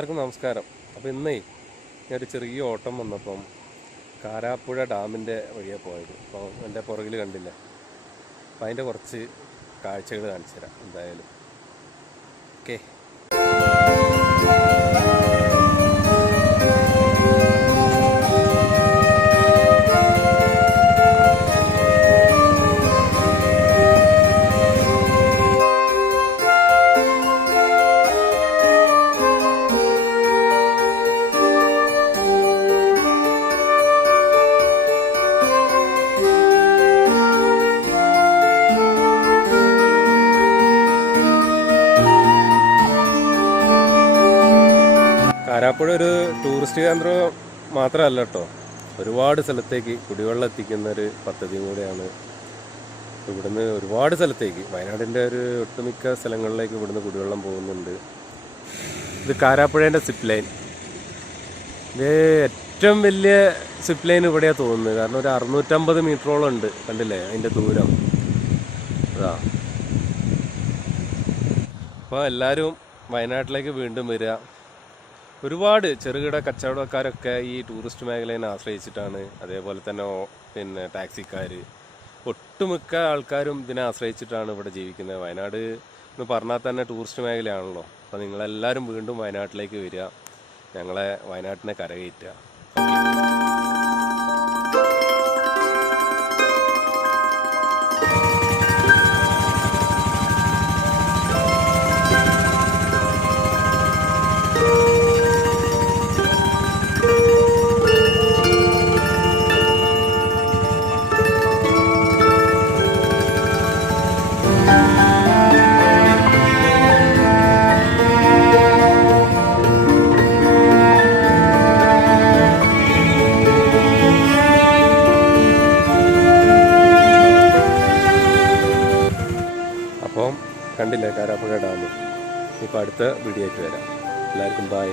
എല്ലാവർക്കും നമസ്കാരം. അപ്പോൾ ഇന്നേ ഞാനൊരു ചെറിയ ഓട്ടം വന്നപ്പം കാരാപ്പുഴ ഡാമിൻ്റെ വഴിയാണ് പോയത്. അപ്പോൾ എൻ്റെ പുറകിൽ കണ്ടില്ല. അപ്പോൾ അതിൻ്റെ കുറച്ച് കാഴ്ചകൾ കാണിച്ചു തരാം എന്തായാലും. ഓക്കെ. കാരാപ്പുഴ ഒരു ടൂറിസ്റ്റ് കേന്ദ്രം മാത്രമല്ല കേട്ടോ, ഒരുപാട് സ്ഥലത്തേക്ക് കുടിവെള്ളം എത്തിക്കുന്ന ഒരു പദ്ധതിയും കൂടെയാണ്. ഇവിടുന്ന് ഒരുപാട് സ്ഥലത്തേക്ക്, വയനാടിൻ്റെ ഒരു ഒട്ടുമിക്ക സ്ഥലങ്ങളിലേക്ക് ഇവിടുന്ന് കുടിവെള്ളം പോകുന്നുണ്ട്. ഇത് കാരാപ്പുഴേൻ്റെ സിപ്പ് ലൈൻ. ഇത് ഏറ്റവും വലിയ സിപ്പ് ലൈൻ ഇവിടെയാണ് തോന്നുന്നത്. കാരണം ഒരു 650 മീറ്ററോളം ഉണ്ട്. കണ്ടില്ലേ അതിൻ്റെ ദൂരം. അതാ. അപ്പോൾ എല്ലാവരും വയനാട്ടിലേക്ക് വീണ്ടും വരിക. ഒരുപാട് ചെറുകിട കച്ചവടക്കാരൊക്കെ ഈ ടൂറിസ്റ്റ് മേഖലയെ ആശ്രയിച്ചിട്ടാണ്, അതേപോലെ തന്നെ ടാക്സിക്കാർ, ഒട്ടുമിക്ക ആൾക്കാരും ഇതിനെ ആശ്രയിച്ചിട്ടാണ് ഇവിടെ ജീവിക്കുന്നത്. വയനാട് എന്ന് പറഞ്ഞാൽ തന്നെ ടൂറിസ്റ്റ് മേഖലയാണല്ലോ. അപ്പോൾ നിങ്ങളെല്ലാവരും വീണ്ടും വയനാട്ടിലേക്ക് വരിക, ഞങ്ങളെ വയനാട്ടിനെ കരകയറ്റുക. അപ്പം കണ്ടില്ലേ കാരാപ്പുഴ ഡാം. ഇപ്പോൾ അടുത്ത വീഡിയോ ആയിട്ട് വരാം. എല്ലാവർക്കും ബൈ.